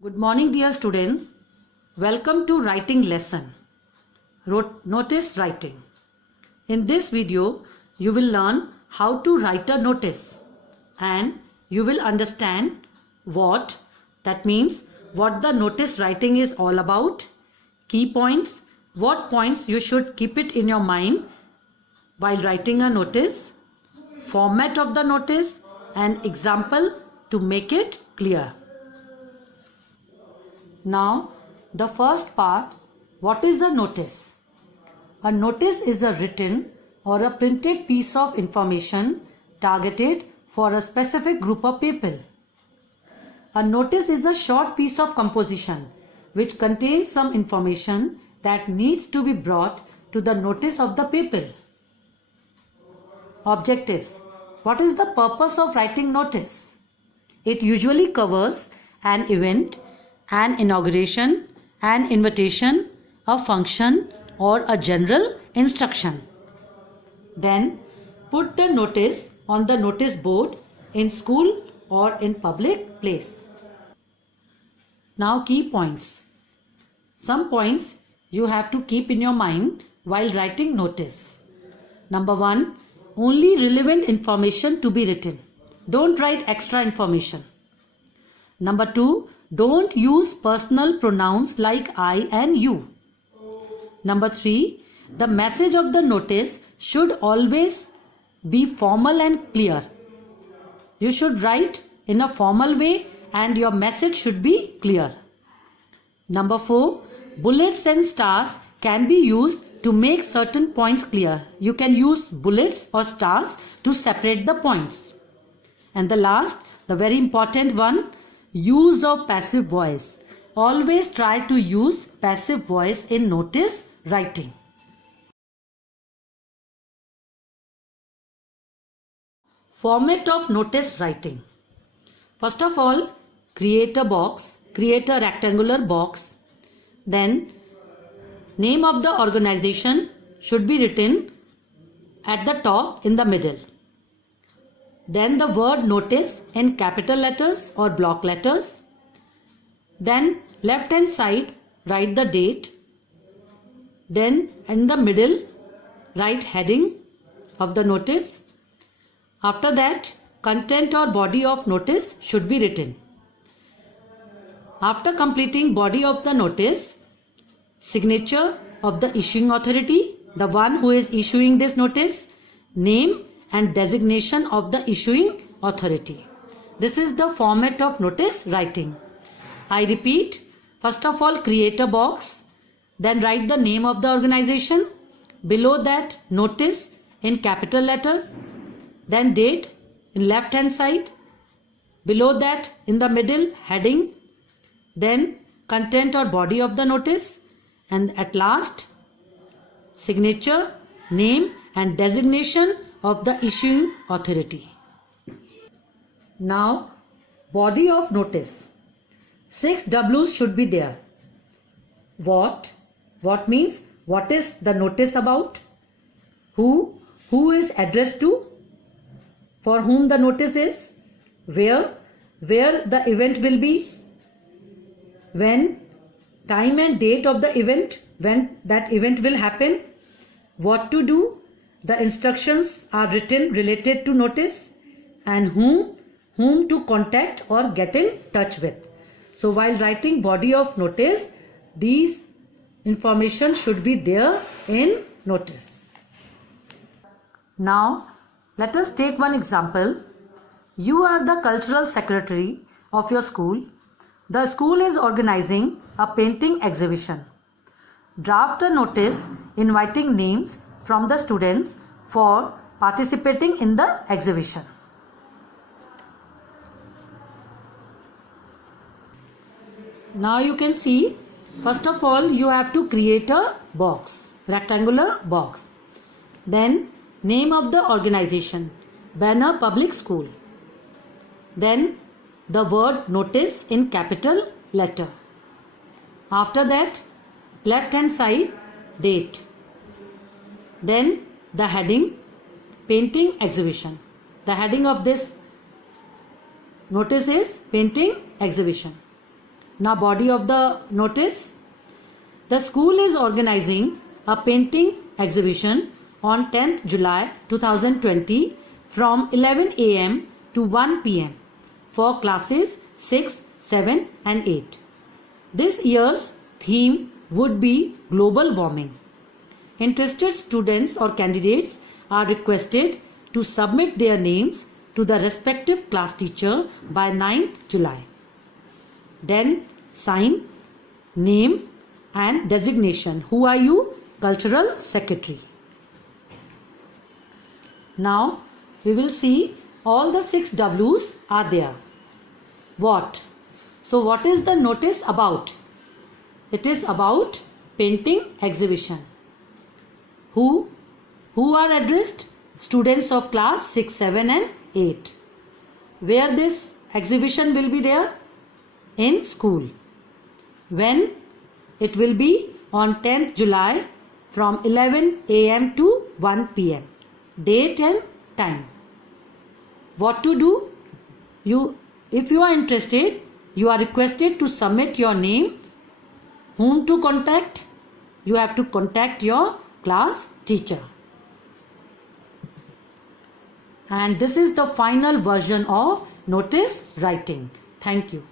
Good morning, dear students. Welcome to writing lesson. Notice writing. In this video, you will learn how to write a notice and you will understand what that means, what the notice writing is all about, key points, what points you should keep it in your mind while writing a notice, format of the notice and example to make it clear. Now, the first part, what is a notice? A notice is a written or a printed piece of information targeted for a specific group of people. A notice is a short piece of composition which contains some information that needs to be brought to the notice of the people. Objectives. What is the purpose of writing notice? It usually covers an event, an inauguration, an invitation, a function or a general instruction. Then put the notice on the notice board in school or in public place. Now key points. Some points you have to keep in your mind while writing notice. Number 1, only relevant information to be written. Don't write extra information. Number 2, don't use personal pronouns like I and you. Number 3, the message of the notice should always be formal and clear. You should write in a formal way and your message should be clear. Number 4, bullets and stars can be used to make certain points clear. You can use bullets or stars to separate the points. And the last, the very important one, use of passive voice. Always try to use passive voice in notice writing. Format of notice writing. First of all, create a box, create a rectangular box. Then, name of the organization should be written at the top in the middle. Then the word notice in capital letters or block letters. Then left hand side write the date. Then in the middle write heading of the notice. After that, content or body of notice should be written. After completing body of the notice, signature of the issuing authority, the one who is issuing this notice, name and designation of the issuing authority. This is the format of notice writing. I repeat, first of all create a box, then write the name of the organization, below that notice in capital letters, then date in left hand side, below that in the middle heading, then content or body of the notice, and at last signature, name and designation of the issuing authority. Now, body of notice. 6 W's should be there. What means what is the notice about? Who is addressed to? For whom the notice is? Where the event will be? When? Time and date of the event, when that event will happen? What to do? The instructions are written related to notice, and whom to contact or get in touch with. So while writing body of notice, these information should be there in notice. Now let us take one example. You are the cultural secretary of your school. The school is organizing a painting exhibition. Draft a notice inviting names from the students for participating in the exhibition. Now you can see, first of all you have to create a box, rectangular box. Then name of the organization, Banner Public School. Then the word notice in capital letter. After that, left hand side date. Then the heading, painting exhibition. The heading of this notice is painting exhibition. Now, body of the notice. The school is organizing a painting exhibition on 10th July 2020 from 11 a.m. to 1 p.m. for classes 6, 7 and 8. This year's theme would be global warming. Interested students or candidates are requested to submit their names to the respective class teacher by 9th July. Then sign, name and designation. Who are you? Cultural Secretary. Now we will see all the 6 W's are there. What? So what is the notice about? It is about painting exhibition. Who are addressed? Students of class 6, 7 and 8. Where this exhibition will be there? In school. When? It will be on 10th July from 11 a.m. to 1 p.m. Date and time. What to do? If you are interested, you are requested to submit your name. Whom to contact? You have to contact your class teacher. And this is the final version of notice writing. Thank you.